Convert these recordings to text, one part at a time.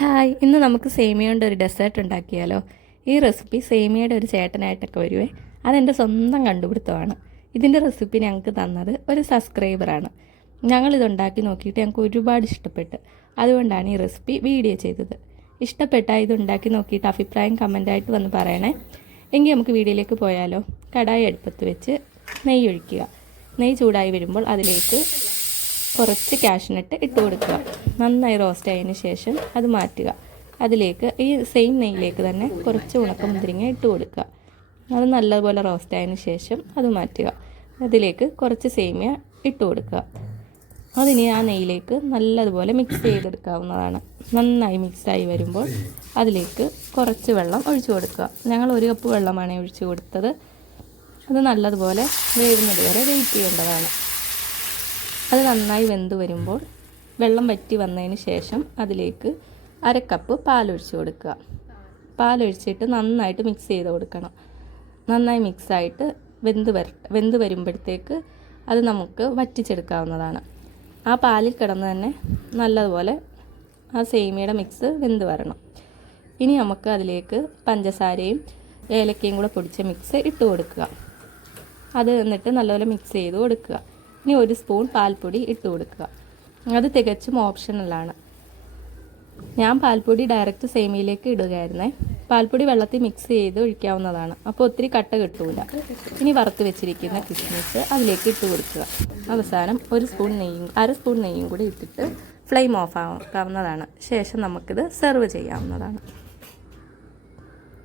Hi ഇന്ന് നമുക്ക് സേമിയ കൊണ്ട് ഒരു ഡെസേർട്ട് ഉണ്ടാക്കിയാലോ? ഈ റെസിപ്പി സേമിയയുടെ ഒരു ചേട്ടനായിട്ടൊക്കെ വരുവേ. അതെന്റെ സ്വന്തം കണ്ടുപിടുത്തമാണ്. ഇതിന്റെ റെസിപ്പി ഞങ്ങൾക്ക് തന്നത് ഒരു സബ്സ്ക്രൈബറാണ് ഞങ്ങളിത് ഉണ്ടാക്കി നോക്കിയിട്ട് ഞങ്ങൾക്ക് ഒരുപാട് ഇഷ്ടപ്പെട്ട്. അതുകൊണ്ടാണ് ഈ റെസിപ്പി വീഡിയോ ചെയ്തത്. ഇഷ്ടപ്പെട്ടാൽ ഇത് ഉണ്ടാക്കി നോക്കിയിട്ട് അഭിപ്രായം കമന്റായിട്ട് വന്ന് പറയണേ. എങ്കിൽ നമുക്ക് വീഡിയോയിലേക്ക് പോയാലോ. കടായി അടുപ്പത്ത് വെച്ച് നെയ്യ് ഒഴിക്കുക നെയ്യ് ചൂടായി വരുമ്പോൾ അതിലേക്ക് കുറച്ച് കാഷ്നട്ട് ഇട്ട് കൊടുക്കുക. നന്നായി റോസ്റ്റ് ആയതിനു ശേഷം അത് മാറ്റുക. അതിലേക്ക് ഈ സെയിം നെയ്യിലേക്ക് തന്നെ കുറച്ച് ഉണക്കമുന്തിരിങ്ങ ഇട്ട് കൊടുക്കുക. അത് നല്ലതുപോലെ റോസ്റ്റ് ആയതിനു ശേഷം അത് മാറ്റുക. അതിലേക്ക് കുറച്ച് സേമിയ ഇട്ട് കൊടുക്കുക. അതിനി ആ നെയ്യിലേക്ക് നല്ലതുപോലെ മിക്സ് ചെയ്തെടുക്കാവുന്നതാണ്. നന്നായി മിക്സായി വരുമ്പോൾ അതിലേക്ക് കുറച്ച് വെള്ളം ഒഴിച്ചു കൊടുക്കുക. ഞങ്ങൾ ഒരു കപ്പ് വെള്ളമാണ് ഒഴിച്ചു കൊടുത്തത്. അത് നല്ലതുപോലെ വേവുന്നത് വരെ വെയിറ്റ് ചെയ്യേണ്ടതാണ്. അത് നന്നായി വെന്ത് വരുമ്പോൾ വെള്ളം വറ്റി വന്നതിന് ശേഷം അതിലേക്ക് അര കപ്പ് പാലൊഴിച്ച് കൊടുക്കുക. പാലൊഴിച്ചിട്ട് നന്നായിട്ട് മിക്സ് ചെയ്ത് കൊടുക്കണം. നന്നായി മിക്സായിട്ട് വെന്ത് വര വെന്ത് വരുമ്പോഴത്തേക്ക് അത് നമുക്ക് വറ്റിച്ചെടുക്കാവുന്നതാണ്. ആ പാലിൽ കിടന്ന് തന്നെ നല്ലതുപോലെ ആ സേമിയയുടെ മിക്സ് വെന്ത് വരണം. ഇനി നമുക്ക് അതിലേക്ക് പഞ്ചസാരയും ഏലക്കയും കൂടെ പൊടിച്ച മിക്സ് ഇട്ട് കൊടുക്കുക. അത് എന്നിട്ട് നല്ലപോലെ മിക്സ് ചെയ്ത് കൊടുക്കുക. ഇനി ഒരു സ്പൂൺ പാൽപ്പൊടി ഇട്ട് കൊടുക്കുക. അത് തികച്ചും ഓപ്ഷണലാണ് ഞാൻ പാൽപ്പൊടി ഡയറക്റ്റ് സേമിയയിലേക്ക് ഇടുകയായിരുന്നേ. പാൽപ്പൊടി വെള്ളത്തിൽ മിക്സ് ചെയ്ത് ഒഴിക്കാവുന്നതാണ്. അപ്പോൾ ഒത്തിരി കട്ട കിട്ടൂല. ഇനി വറുത്ത് വെച്ചിരിക്കുന്ന കിസ്മിസ് അതിലേക്ക് ഇട്ട് കൊടുക്കുക. അവസാനം ഒരു സ്പൂൺ നെയ്യും അര സ്പൂൺ നെയ്യും കൂടി ഇട്ടിട്ട് ഫ്ലെയിം ഓഫ് ആക്കാവുന്നതാണ്. ശേഷം നമുക്കിത് സെർവ് ചെയ്യാവുന്നതാണ്.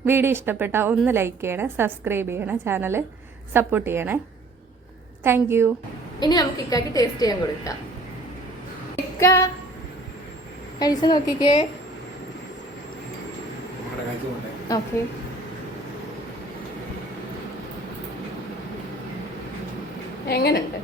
വീഡിയോ ഇഷ്ടപ്പെട്ട ഒന്ന് ലൈക്ക് ചെയ്യണേ സബ്സ്ക്രൈബ് ചെയ്യണേ ചാനൽ സപ്പോർട്ട് ചെയ്യണേ. താങ്ക് ഇനി നമുക്ക് ഇക്കാക്ക് ടേസ്റ്റ് ചെയ്യാൻ കൊടുക്കാം. ഇക്ക കഴിച്ചു നോക്കിക്കേ. ഓക്കെ. എങ്ങനെയുണ്ട്